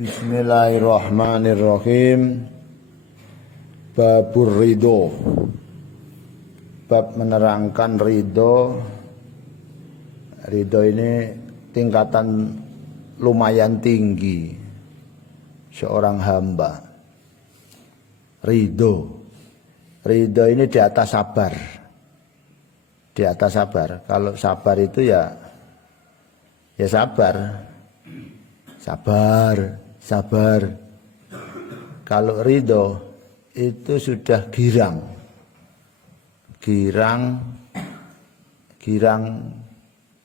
Bismillahirrahmanirrahim. Babur ridho. Bab menerangkan ridho. Ridho ini tingkatan lumayan tinggi seorang hamba. Ridho ini di atas sabar. Di atas sabar. Kalau sabar itu ya sabar. Sabar. Kalau ridho itu sudah girang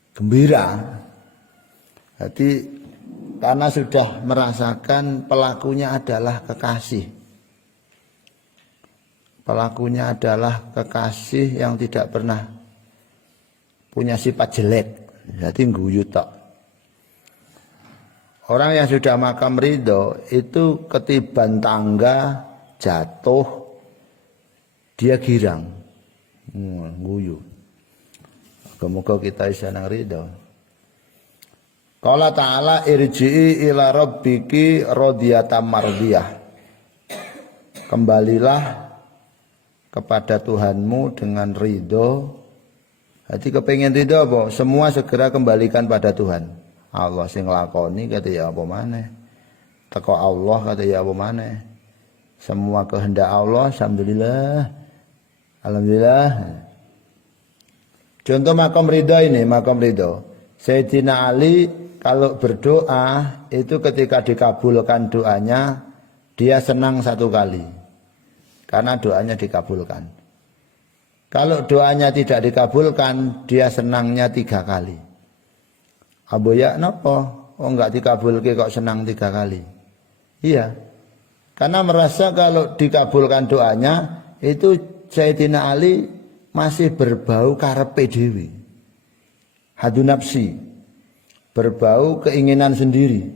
gembira. Jadi karena sudah merasakan pelakunya adalah kekasih. Pelakunya adalah kekasih yang tidak pernah punya sifat jelek. Jadi guyu tok. Orang yang sudah makam ridho itu ketiban tangga jatuh dia girang, guyu. Semoga kita bisa nang ridho. Qala ta'ala irji'i ila rabbiki radiyatan mardiyah. Kembalilah kepada Tuhanmu dengan ridho. Jadi kepengen ridho apa? Semua segera kembalikan pada Tuhan. Allah sing nglakoni kata ya apa maneh. Teko Allah kata ya apa maneh. Semua kehendak Allah, alhamdulillah. Contoh makam ridho ini, makam ridho. Sayyidina Ali kalau berdoa itu ketika dikabulkan doanya dia senang satu kali. Karena doanya dikabulkan. Kalau doanya tidak dikabulkan dia senangnya 3 kali. Aboya napa? Oh enggak dikabulke kok senang 3 kali. Iya. Karena merasa kalau dikabulkan doanya itu Sayyidina Ali masih berbau karepe dhewe. Hadu nafsi. Berbau keinginan sendiri.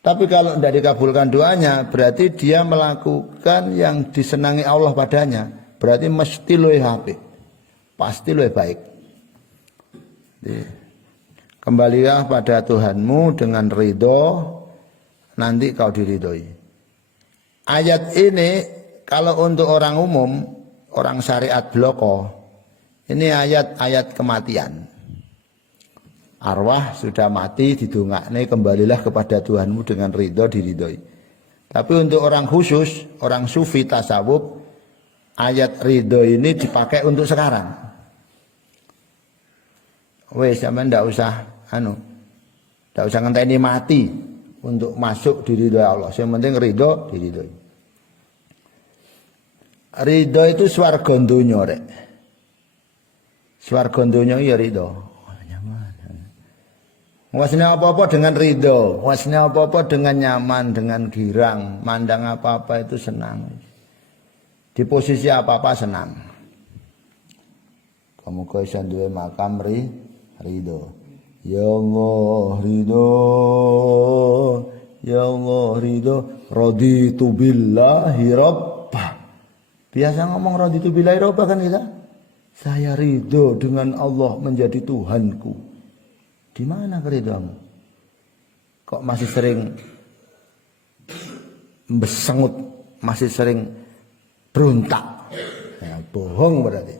Tapi kalau tidak dikabulkan doanya berarti dia melakukan yang disenangi Allah padanya. Berarti mesti luwih apik. Pasti luwih baik. Kembalilah pada Tuhanmu dengan ridho, nanti kau diridhoi. Ayat ini kalau untuk orang umum, orang syariat bloko, ini ayat-ayat kematian. Arwah sudah mati didongakne kembalilah kepada Tuhanmu dengan ridho diridhoi. Tapi untuk orang khusus, orang sufi tasawuf, ayat ridho ini dipakai untuk sekarang. Wes sampean ndak usah ngenteni mati untuk masuk di ridho Allah. Yang penting ridho diridhoi. Ridho itu swarga donya rek. Swarga donya ya ridho. Nyaman. Wasne apa-apa dengan ridho, wasne apa-apa dengan nyaman, dengan girang, mandang apa-apa itu senang. Di posisi apa-apa senang. Kamu kok iso duwe makam ridho. Ya Allah ridho, raditu billahi rabbah. Biasa ngomong raditu billahi rabbah kan kita? Saya ridho dengan Allah menjadi Tuhanku. Di mana keridhoanmu? Kok masih sering besengut, masih sering berontak? Ya, bohong berarti.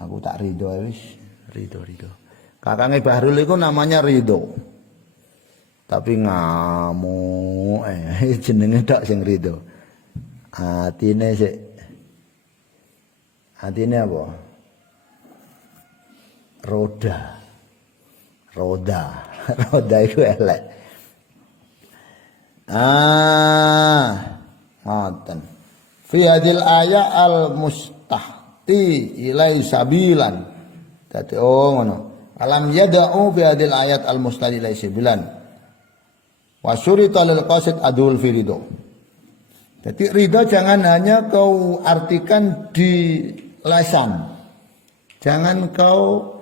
Aku tak ridho wis, ridho. Kakange Bahrul itu namanya ridho. Tapi ngamuk, jenenge tok sing ridho. Atine apa? Roda itu elek. Ngoten. Fi hadil ayat al-mustahti ilai sabilan. Dadi ngono. Alam yada'u fi hadil ayat al-mustahti ilai sabilan. Wa syurita lil qasid adul fi ridho. Jadi ridho jangan hanya kau artikan di lisan. Jangan kau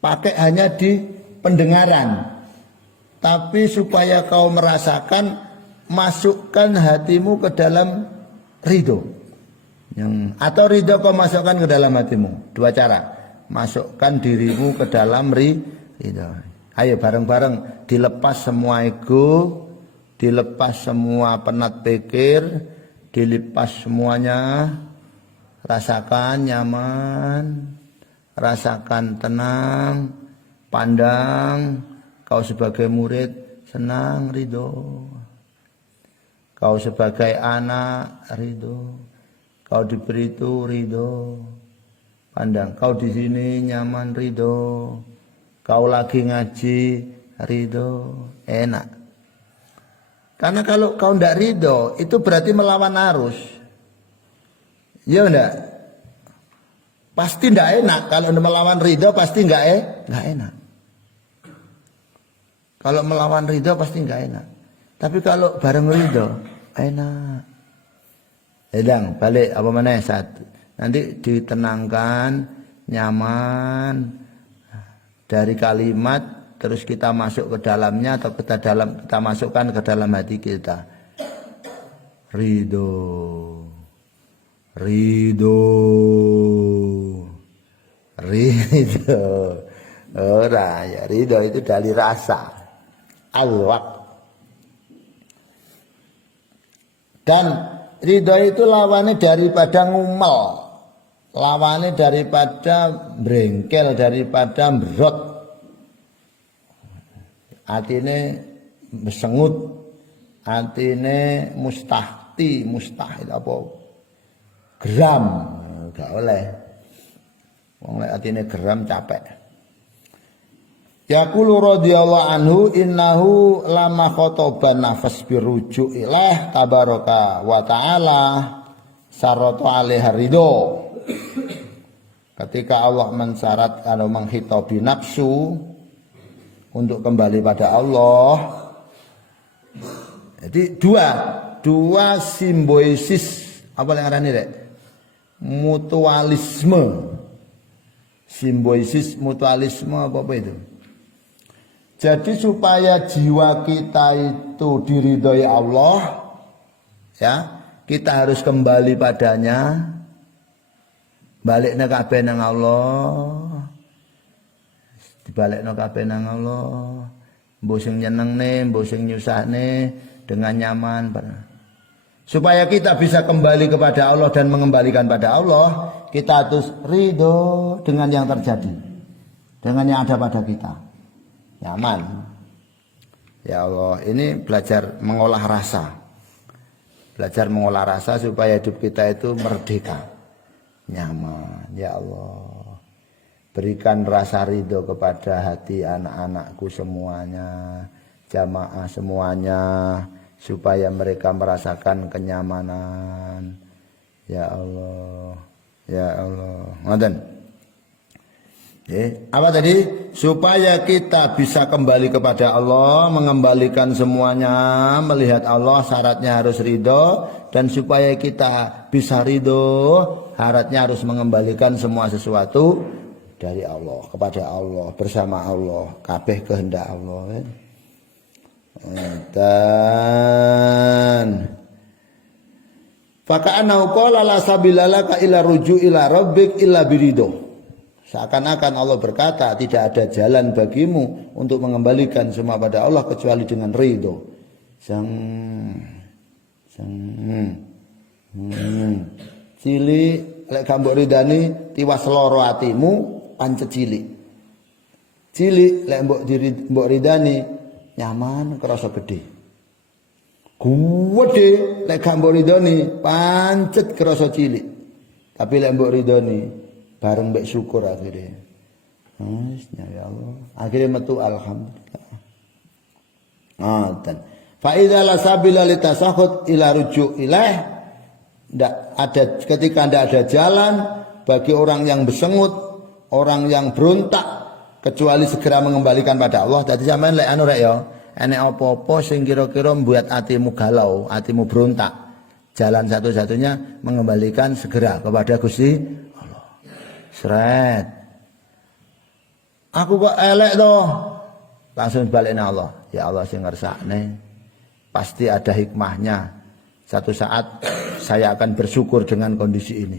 pakai hanya di pendengaran. Tapi supaya kau merasakan, masukkan hatimu ke dalam ridho. Atau ridho kau masukkan ke dalam hatimu. 2 cara. Masukkan dirimu ke dalam ridho. Ayo bareng-bareng dilepas semua ego, dilepas semua penat pikir, dilepas semuanya. Rasakan nyaman, rasakan tenang, pandang kau sebagai murid senang, ridho. Kau sebagai anak ridho. Kau diberi itu ridho. Pandang kau di sini nyaman ridho. Kau lagi ngaji ridho, enak. Karena kalau kau ndak ridho itu berarti melawan arus. Ya enggak? Pasti ndak enak. Kalau melawan ridho pasti nggak enak. Kalau melawan ridho pasti nggak enak. Tapi kalau bareng ridho enak. Edang balik apa mana satu. Nanti ditenangkan, nyaman dari kalimat terus kita masuk ke dalamnya atau kita masukkan ke dalam hati kita. Ridho. Ridho. Ridho. Ora ya ridho itu dari rasa. Al-waq. Dan ridho itu lawannya daripada ngumel, lawannya daripada brengkel, daripada berot. Atine besengut, atine mustahil apa? Geram, gak oleh. Wong lek atine geram capek. Yaqulu radhiyallahu anhu innahu lama khotoban nafas biruju ilah tabaraka wa ta'ala sarata alaiha ridho. Ketika Allah mensyarat atau menghitobi nafsu untuk kembali pada Allah. Jadi dua simbiosis apa yang arane rek? Mutualisme. Simbiosis mutualisme apa itu? Jadi supaya jiwa kita itu diridhoi Allah, ya, kita harus kembali padanya. Balikna kabeh nang Allah. Dibalikna kabeh nang Allah. Mbok sing nyenengne, mbok sing nyusahne dengan nyaman. Supaya kita bisa kembali kepada Allah dan mengembalikan pada Allah, kita harus ridho dengan yang terjadi. Dengan yang ada pada kita. Nyaman. Ya Allah, ini belajar mengolah rasa. Belajar mengolah rasa supaya hidup kita itu merdeka. Nyaman. Ya Allah, berikan rasa ridho kepada hati anak-anakku semuanya, jamaah semuanya, supaya mereka merasakan kenyamanan. Ya Allah. Ya Allah. Ngoten. Apa tadi? Supaya kita bisa kembali kepada Allah, mengembalikan semuanya, melihat Allah, syaratnya harus ridho, dan supaya kita bisa ridho, syaratnya harus mengembalikan semua sesuatu dari Allah, kepada Allah, bersama Allah, kabeh kehendak Allah. Dan faka'annahu qala la sabila laka illa ruju' ila rabbik illa biridho. Seakan-akan Allah berkata, tidak ada jalan bagimu untuk mengembalikan semua pada Allah kecuali dengan ridho. Cili lek gambok ridani tiwas loro atimu pancet cili. Cili lek mbok ridani nyaman kerasa gede. Gede lek gambok ridani pancet kerasa cili. Tapi lek mbok ridani bareng mbek syukur akhirnya. Ya Allah. Akhirnya metu alhamdulillah. Ngoten. Fa idza la sabila litasahhud ila ruju' ilaih. Ndak ada ketika ndak ada jalan bagi orang yang bersengut, orang yang berontak kecuali segera mengembalikan pada Allah. Dadi sampean lek anu rek ya, enek apa-apa sing kira-kira membuat hatimu galau, hatimu berontak. Jalan satu-satunya mengembalikan segera kepada Gusti Sret. Aku kok elek toh. Langsung balik Allah. Ya Allah sing ngersakne. Pasti ada hikmahnya. Satu saat saya akan bersyukur dengan kondisi ini.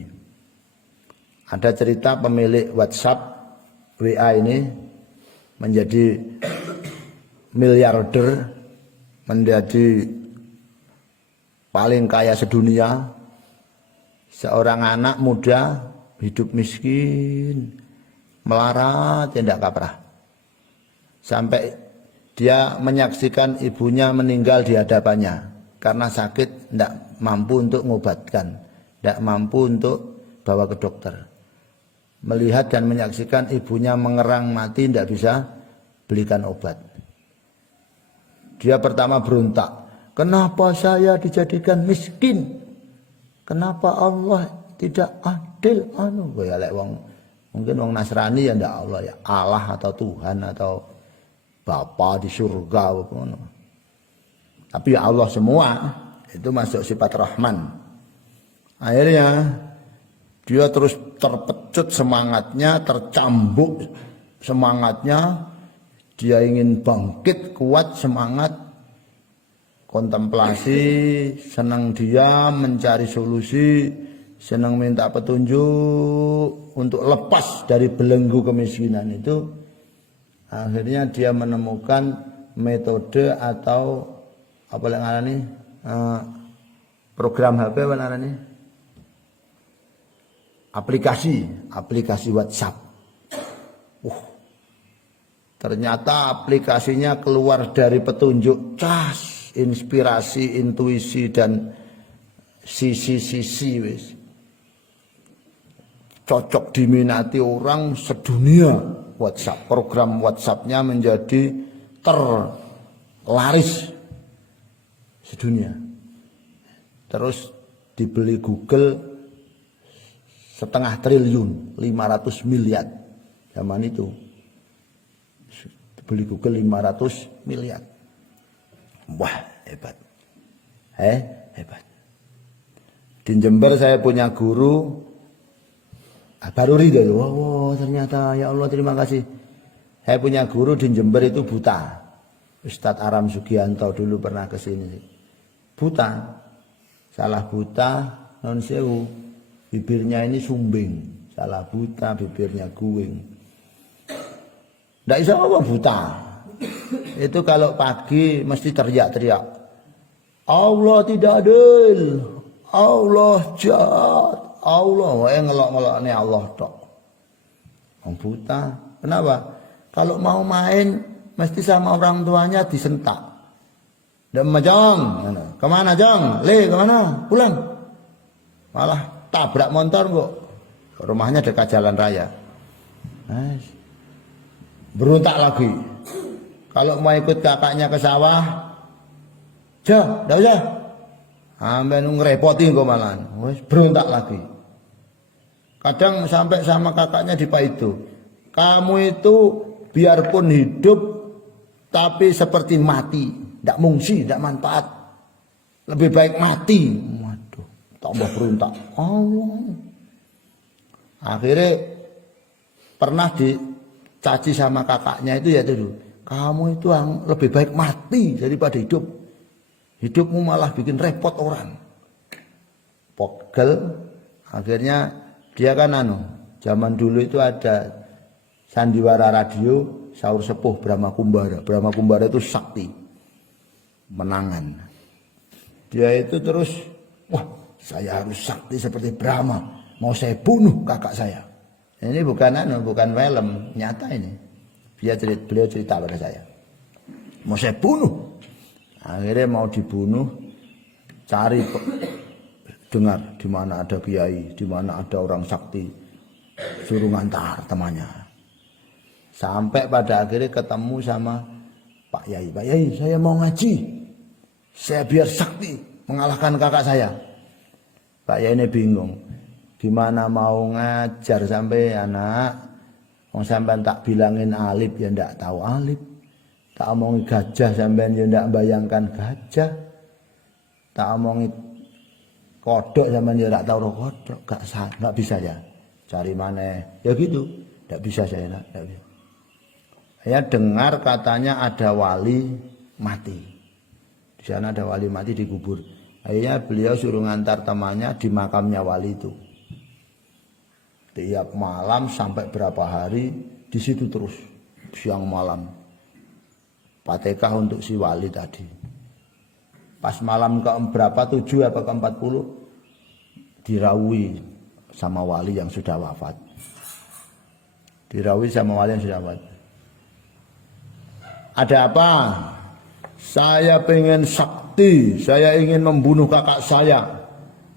Ada cerita pemilik WhatsApp WA ini menjadi miliarder, menjadi paling kaya sedunia. Seorang anak muda hidup miskin, melarat, tidak kaprah. Sampai dia menyaksikan ibunya meninggal di hadapannya karena sakit, tidak mampu untuk mengobatkan, tidak mampu untuk bawa ke dokter. Melihat dan menyaksikan ibunya mengerang mati, tidak bisa belikan obat. Dia pertama berontak, kenapa saya dijadikan miskin? Kenapa Allah tidak adil? Mungkin wong Nasrani ya ndak Allah ya, Allah atau Tuhan atau Bapa di surga apa. Tapi ya Allah semua, itu masuk sifat Rahman. Akhirnya dia terus terpecut semangatnya, tercambuk semangatnya. Dia ingin bangkit, kuat semangat, kontemplasi, senang dia mencari solusi, senang minta petunjuk untuk lepas dari belenggu kemiskinan itu. Akhirnya dia menemukan metode atau apa yang ngarani program HP apa ngarani aplikasi WhatsApp. Ternyata aplikasinya keluar dari petunjuk cas, inspirasi, intuisi dan sisi-sisi wis cocok diminati orang sedunia. WhatsApp, program WhatsApp-nya menjadi terlaris sedunia. Terus dibeli Google 0,5 triliun, 500 miliar zaman itu. Beli Google 500 miliar. Wah, hebat. Hebat. Di Jember saya punya guru baru ridho. Wow, ternyata ya Allah terima kasih. Saya punya guru di Jember itu buta. Ustadz Aram Sugianto dulu pernah ke sini. Buta. Salah buta, non sewu. Bibirnya ini sumbing. Salah buta, bibirnya guing. Tidak bisa apa buta. Itu kalau pagi mesti teriak-teriak. Allah tidak adil. Allah jahat. Allah ngelok-ngelok ini Allah tok. Orang buta. Kenapa? Kalau mau main mesti sama orang tuanya disentak. Demam Jong. Kemana Jong? Kemana? Pulang. Malah tabrak motor kok. Rumahnya dekat jalan raya. Berontak lagi. Kalau mau ikut kakaknya ke sawah, dah usah. Sampai ngerepoti kok malahan. Berontak lagi. Kadang sampai sama kakaknya di Pak itu. Kamu itu biarpun hidup tapi seperti mati, tidak mungsi, tidak manfaat. Lebih baik mati. Waduh, tambah berontak. Allah. Akhirnya pernah dicaci sama kakaknya itu ya dulu. Kamu itu lebih baik mati daripada hidup. Hidupmu malah bikin repot orang. Pogel. Akhirnya dia kan zaman dulu itu ada sandiwara radio Saur Sepuh Brahma Kumbara. Brahma Kumbara itu sakti. Menangan. Dia itu terus, wah saya harus sakti seperti Brahma. Mau saya bunuh kakak saya. Ini bukan film, nyata ini. Beliau cerita pada saya. Mau saya bunuh. Akhirnya mau dibunuh, cari dengar di mana ada kiai, di mana ada orang sakti, suruh ngantar temannya. Sampai pada akhirnya ketemu sama Pak Yai. Pak Yai, saya mau ngaji. Saya biar sakti mengalahkan kakak saya. Pak Yai ini bingung. Gimana mau ngajar sampai anak? Mau sampai tak bilangin alif ya ndak tahu alif. Tak omongi gajah sampai ya ndak bayangkan gajah. Tak omongi kodok sampai ya ndak tahu kodok. Nggak bisa ya. Cari mana? Ya gitu. Ndak bisa saya ndak bisa. Saya dengar katanya ada wali mati. Di sana ada wali mati dikubur. Akhirnya beliau suruh ngantar temannya di makamnya wali itu. Tiap malam sampai berapa hari di situ terus siang malam Fatihah untuk si wali tadi. Pas malam ke berapa 7 apa ke 40 dirawi sama wali yang sudah wafat. Dirawi sama wali yang sudah wafat. Ada apa? Saya pengen sakti, saya ingin membunuh kakak saya.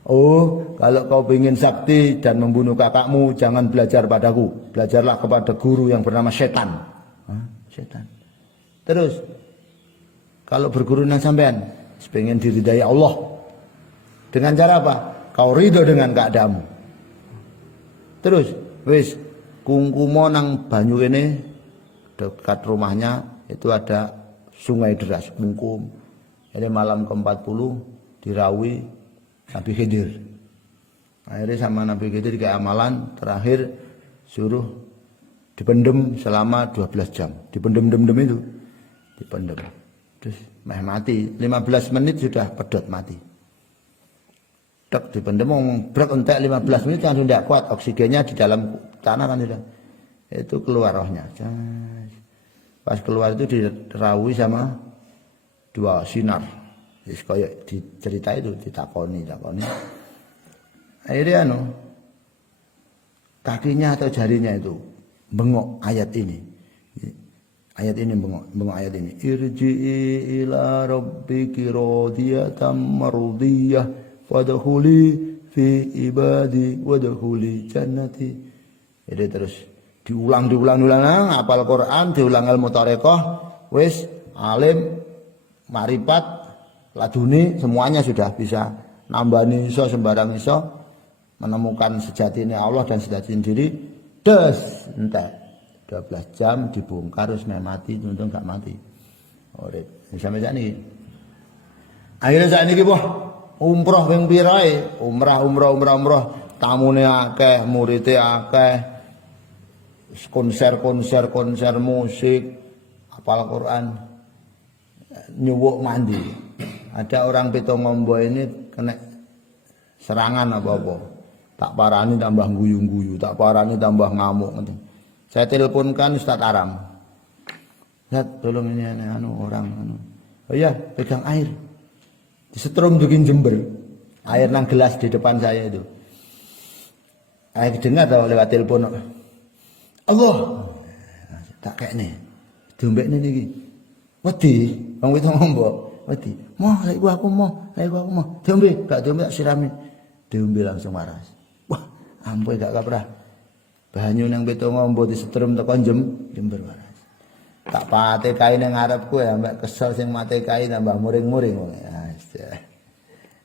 Oh, kalau kau ingin sakti dan membunuh kakakmu, jangan belajar padaku. Belajarlah kepada guru yang bernama setan. Hah? Setan. Terus, kalau berguru dengan sampean, pengen diridai Allah. Dengan cara apa? Kau ridho dengan keadaanmu. Terus, wis kungkumo nang banyu ini dekat rumahnya itu ada sungai deras kungkum. Jadi malam ke-40 dirawi Nabi Khidir. Akhirnya sama Nabi Khidir kayak amalan terakhir suruh dipendem selama 12 jam. Dipendem-dem itu. Dipendem. Terus mati. 15 menit sudah pedot mati. Tek dipendem brek entek 15 menit langsung tidak kuat. Oksigennya di dalam tanah kan sudah. Itu keluar rohnya. Pas keluar itu dirawi sama 2 sinar. Jadi kayak di cerita itu ditakoni. Akhirnya kakinya atau jarinya itu bengok ayat ini. Ayat ini bengok ayat ini. Irji'i ila rabbiki radiyatan mardiyah wadkhuli fi ibadi wadkhuli jannati. Jadi terus diulang hafal Quran, diulang ilmu thariqah, wis alim, marifat, laduni semuanya sudah bisa nambani iso sembarang iso menemukan sejatinya Allah dan sejati diri. Des entek 12 jam dibongkar terus mati, untung gak mati. Urip. Sampai saat ini. Akhirnya saat ini umroh ping pira umrah tamune akeh, muridé akeh. Konser musik, hafal Quran, nyuwuk mandi. Ada orang Pitongombo ini kena serangan apa-apa. Tak parani tambah guyu-guyu, tak parani tambah ngamuk. Saya teleponkan Ustaz Aram. Ustaz, tolong ini orang. Oh iya, pegang air. Disetrum bikin jember. Air nang gelas di depan saya itu. Air dengar tau lewat telepon. Allah. Tak kayak nih. Dombek ini iki. Wedi, wong Pitongombo. Wedi. Moh, lek aku moh. Dombe, gak dombe tak sirami. Dombe langsung waras. Wah, ampun gak kaprah. Banyu nang Pitongombo disetrum tekan jember waras. Tak pate kae nang ngarepku ya mbak kesel sing mate kae tambah muring-muring.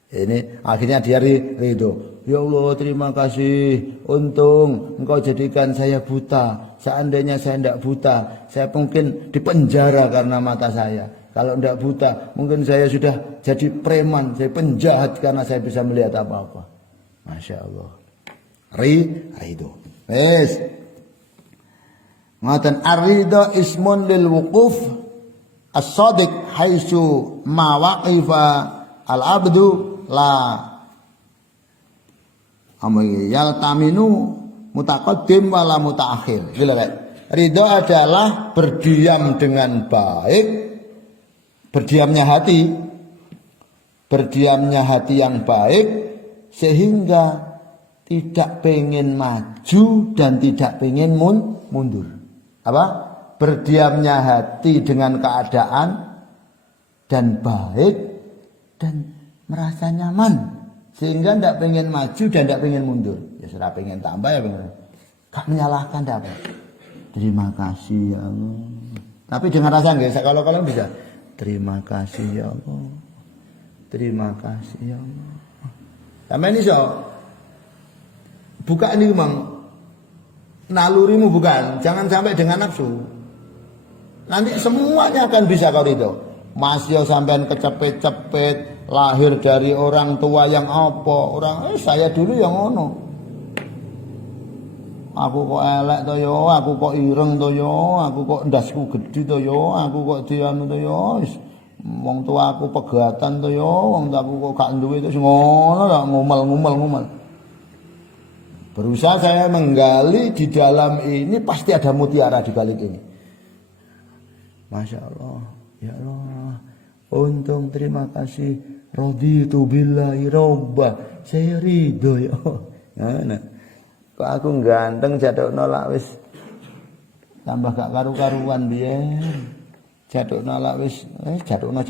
Ini akhirnya dia ridho. Ya Allah, terima kasih. Untung engkau jadikan saya buta. Seandainya saya tidak buta, saya mungkin dipenjara karena mata saya. Kalau tidak buta, mungkin saya sudah jadi preman, saya penjahat karena saya bisa melihat apa-apa. Masya Allah. Ridho. Wes. Ngoten ar-ridho ismun lil wuquf as-sadiq haitsu ma waqifa al-abdu la yaltaminu mutaqaddim wala mutaakhir. Ridho adalah berdiam dengan baik, berdiamnya hati yang baik sehingga tidak pengen maju dan tidak pengen mundur. Apa? Berdiamnya hati dengan keadaan dan baik dan merasa nyaman sehingga tidak pengen maju dan tidak pengen mundur. Ya sudah pengen tambah ya pengen. Gak menyalahkan dapat. Terima kasih ya Allah. Tapi dengan rasa enggak, kalau kalian bisa. Terima kasih ya Allah. Terima kasih ya Allah. Sampai ini buka ini memang nalurimu bukan. Jangan sampai dengan nafsu. Nanti semuanya akan bisa kau ridho. Masih sampean kecepet-cepet lahir dari orang tua yang apa? Saya dulu yang ono. Aku kok elek to yo, aku kok ireng to yo, aku kok ndasku gedhe to yo, aku kok dianu to yo. Wong tua aku pegatan to yo, wong aku kok gak duwe terus ngono lah ngumel. Berusaha saya menggali di dalam ini pasti ada mutiara di balik ini. Masya Allah. Ya Allah, untung terima kasih. Raditu billahi robba. Saya ridho ya. Nah, kok aku ganteng jadukno lak wis tambah gak karu-karuan biyen. Jadukno lak wis jadukno.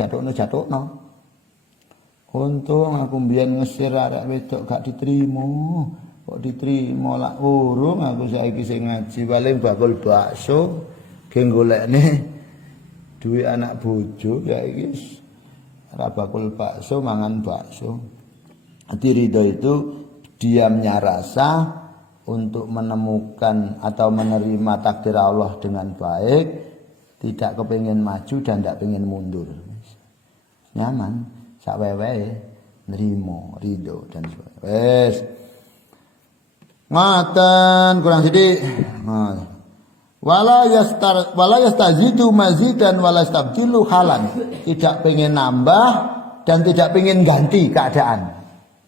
Untung aku mbiyen ngesir arek wedok gak diterima. Kok diterima lak urung aku saiki sing ngaji paling bakul bakso ge golekne duwe anak bojo ya iki ora bakul bakso mangan bakso. Ridho itu diamnya rasa untuk menemukan atau menerima takdir Allah dengan baik, tidak kepingin maju dan tidak pengen mundur. Nyaman, sak wewe nerimo, ridho dan sebagainya. Wes. Ngaten kurang sithik. Wala yastazidu mazidan wala yastabdilu halan. Tidak pengen nambah dan tidak pengen ganti keadaan.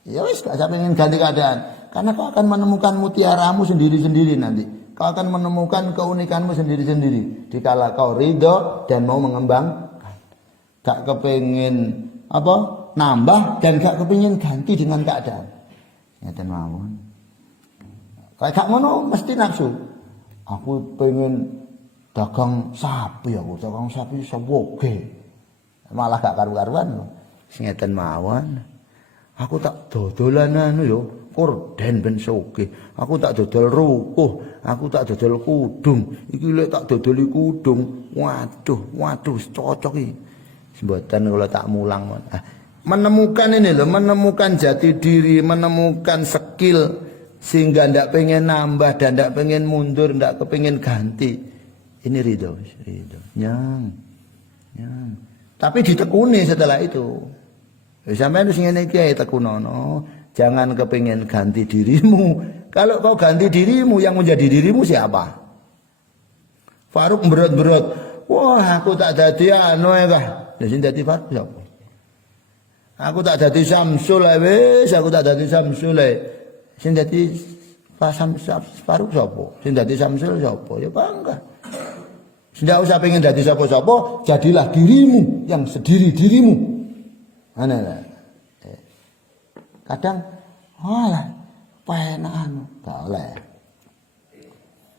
Ya wis gak pengen ganti keadaan. Karena kau akan menemukan mutiaramu sendiri-sendiri nanti. Kau akan menemukan keunikanmu sendiri-sendiri. Dikala kau ridho dan mau mengembangkan. Gak kepengin nambah dan gak kepengin ganti dengan keadaan. Ngeten mawon. Kayak gak ngono mesti nafsu. Aku pengen dagang sapi iso woge. Malah gak karu-karuan. Ngeten mawon. Aku tak dodolan yo korden ben sugih. Aku tak dodol rukuh, aku tak dodol kudung. Iki lek tak dodoli kudung. Waduh cocok iki. Mboten kula tak mulang. Menemukan ini loh, menemukan jati diri, menemukan skill sehingga ndak pengen nambah dan ndak pengen mundur, ndak kepengin ganti. Ini ridho. Nyang. Tapi ditekuni setelah itu. Sampai sing ngene iki tekunono, jangan kepengin ganti dirimu. Kalau kau ganti dirimu, yang menjadi dirimu siapa? Faruk berot. Wah, aku tak dadi anu ya kah. Lah sing dadi Faruk sapa? Aku tak dadi Samsul wis, aku tak dadi Samsul. Sing dadi Faruk sapa? Sing dadi Samsul sapa? Ya bangga. Ndak usah pengen dadi sapa-sapa, jadilah dirimu yang sendiri dirimu. Ana. Kadang penak gak oleh.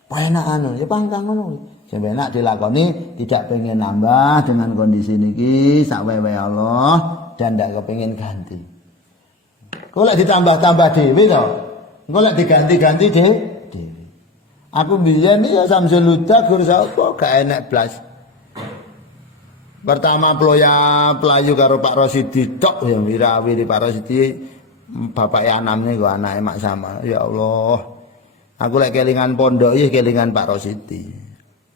Penak ya pangkang ngono. Sing enak dilakoni tidak pengen nambah dengan kondisi niki sak wewe Allah dan ndak kepengin ganti. Kok lek ditambah-tambah dhewe to. Engko lek diganti-ganti dhewe. Aku biyen ya Samsul Huda gur sapa gak enek blas. Pertama pelayu karo Pak Rosidi tok ya wirawiri Pak Rosidi bapak Anamne kok anake Mak Sama. Ya Allah. Aku lek kelingan pondok ya kelingan Pak Rosidi.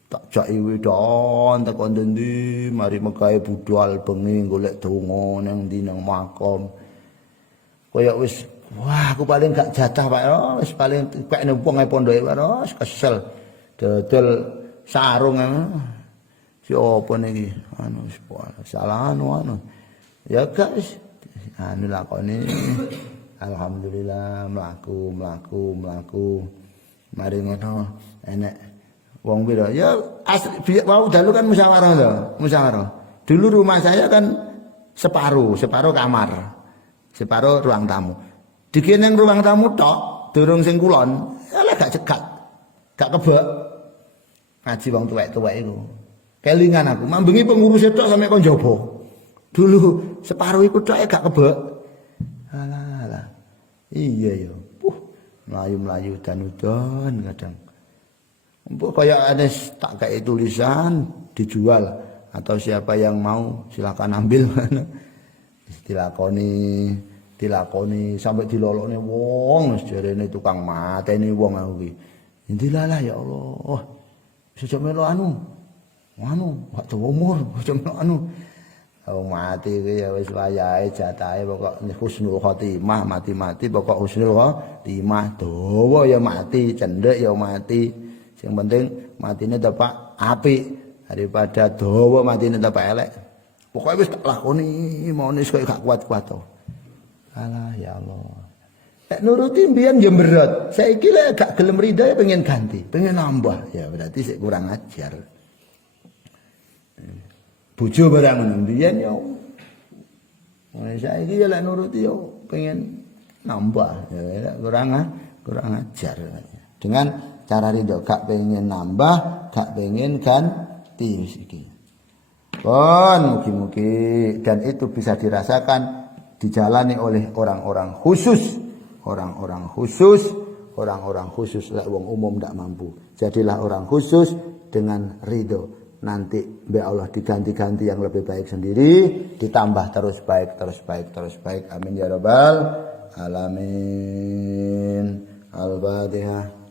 Tak jaki widon teko ndi mari megahe budal bengi golek donga nang ndi nang makom. Kaya wis wah aku paling gak jatah Pak. Wis paling pekne wong e pondoke wis kesel. Dodol sarung siapa niki salah anu. Ya guys. Anu lakoni alhamdulillah mlaku. Mari ngono enek wong pira ya asli wau dalu kan musyawarah to, musyawarah. Dulu rumah saya kan separuh kamar. Separuh ruang tamu. Dikene ruang tamu tok, durung sing kulon, ala gak cegat. Gak kebek. Ngaji wong tuwek-tuwek iku. Kelingan aku, mambengi pengurus tok sampe kon njaba. Dulu separuh iku tok gak kebek. Alah. Iya ya. Melayu-melayu dan udon kadang. Mbok kaya ada tak kayak tulisan dijual atau siapa yang mau silakan ambil mana. Dilakoni sampai dilolokne wong jarene tukang mateni wong aku iki. Indilalah ya Allah. Sejak melo anu waktu umur sejak melo anu. Wong mati kuwi ya wis wayahe jatahe pokok husnul khotimah mati-mati pokok husnul khotimah dawa ya mati cendhek ya mati. Yang penting matine tepak apik daripada dawa matine tepak elek. Pokoke wis tak lakoni maune kok gak kuat-kuat to. Alah ya Allah. Nek nuruti mbiyen ya berat. Saiki lek gak gelem ridho ya pengen ganti, pengen nambah. Ya berarti sik kurang ajar. bojo barang ngono mbiyen yo. Saiki ya lek nuruti yo pengen nambah ya kurang ajar. Dengan cara ridho gak pengen nambah, gak pengen ganti iki. Pun mugi-mugi dan itu bisa dirasakan dijalani oleh orang-orang khusus, orang-orang khusus lek wong umum ndak mampu. Jadilah orang khusus dengan ridho. Nanti be Allah diganti-ganti yang lebih baik sendiri, ditambah terus baik. Amin ya rabbal alamin. Al-Fatihah.